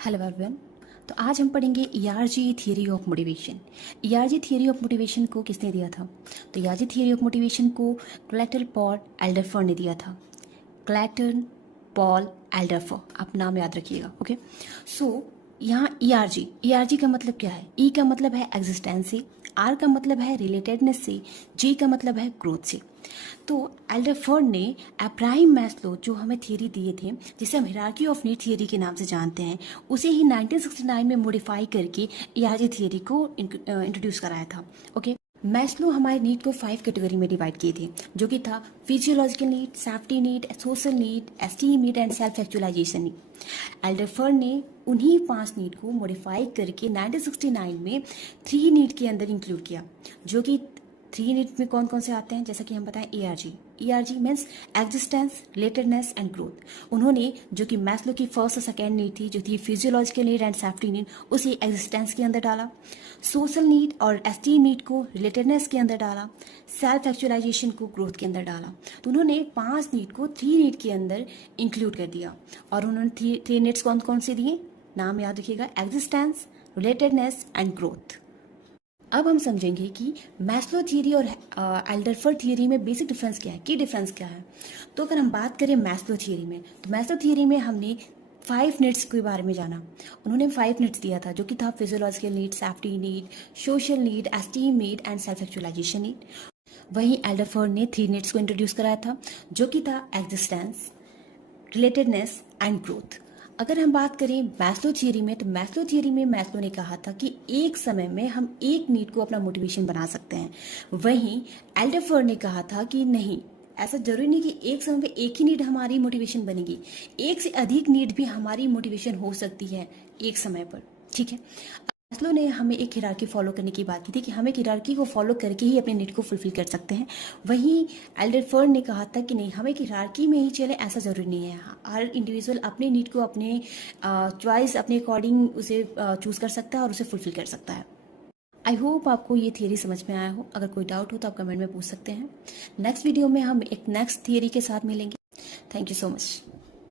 Hello everyone. तो आज हम पढ़ेंगे ERG theory of motivation. ERG theory of motivation को किसने दिया था? तो ईआरजी थियरी ऑफ मोटिवेशन को क्लेटन पॉल एल्डरफर्ड ने दिया था। क्लेटन पॉल एल्डरफर्ड, आप नाम याद रखिएगा। ओके, सो यहाँ ईआरजी का मतलब क्या है? ई का मतलब है एग्जिस्टेंस से, आर का मतलब है रिलेटेडनेस से, जी का मतलब है ग्रोथ से। तो एल्डरफर्ड ने अब्राहम मैस्लो जो हमें थियरी दिए थे, जिसे हम हिरार्की ऑफ नीड थियरी के नाम से जानते हैं, उसे ही 1969 में मॉडिफाई करके ईआरजी थियरी को इंट्रोड्यूस कराया था। ओके, मैस्लो हमारे नीड को 5 कैटेगरी में डिवाइड किए थे, जो कि था physiological need, safety need, social need, esteem need and self actualisation need. Alderfer ने उन्हीं 5 नीड को मॉडिफाई करके 1969 में 3 नीड के अंदर इंक्लूड किया, जो कि 3 नीड में कौन कौन से आते हैं, जैसा कि हम बताएं ERG means existence, relatedness and growth. उन्होंने जो कि मैस्लो की फर्स्ट और सेकेंड नीड थी, जो थी physiological need and safety need, उसे एग्जिस्टेंस के अंदर डाला। सोशल नीड और एस्टीम नीड को रिलेटेडनेस के अंदर डाला। सेल्फ एक्चुअलाइजेशन को ग्रोथ के अंदर डाला। तो उन्होंने 5 नीड को 3 नीड के अंदर इंक्लूड कर दिया। और उन्होंने 3 नीड्स कौन कौन से दिए, नाम याद रखिएगा, एग्जिस्टेंस, रिलेटेडनेस एंड ग्रोथ। अब हम समझेंगे कि मैस्लो थियरी और एल्डरफर्ड थियरी में बेसिक डिफरेंस क्या है, की डिफरेंस क्या है। तो अगर हम बात करें मैस्लो थियरी में, तो मैस्लो थियरी में हमने 5 नीड्स के बारे में जाना। उन्होंने 5 नीड्स दिया था, जो कि था physiological need, safety need, social need, esteem need and self actualisation need. वहीं एल्डरफर्ड ने 3 नीड्स को इंट्रोड्यूस कराया था, जो कि था एग्जिस्टेंस, रिलेटेडनेस एंड ग्रोथ। अगर हम बात करें मैस्लो थियरी में, तो मैस्लो थियरी में मैस्लो ने कहा था कि एक समय में हम एक नीड को अपना मोटिवेशन बना सकते हैं। वहीं एल्डरफर्ड ने कहा था कि नहीं, ऐसा जरूरी नहीं कि एक समय पे एक ही नीड हमारी मोटिवेशन बनेगी, एक से अधिक नीड भी हमारी मोटिवेशन हो सकती है एक समय पर। ठीक है, मैस्लो ने हमें एक हिरार्की फॉलो करने की बात की थी कि हम एक हिरार्की को फॉलो करके ही अपने नीड को फुलफिल कर सकते हैं। वहीं एल्डरफर्ड ने कहा था कि नहीं, हम एक हिरार्की में ही चले, ऐसा ज़रूरी नहीं है। हर इंडिविजुअल अपने नीड को अपने चॉइस, अपने अकॉर्डिंग उसे चूज़ कर सकता है और उसे फुलफिल कर सकता है। आई होप आपको ये थियरी समझ में आया हो। अगर कोई डाउट हो तो आप कमेंट में पूछ सकते हैं। नेक्स्ट वीडियो में हम एक नेक्स्ट थियरी के साथ मिलेंगे। Thank you so much.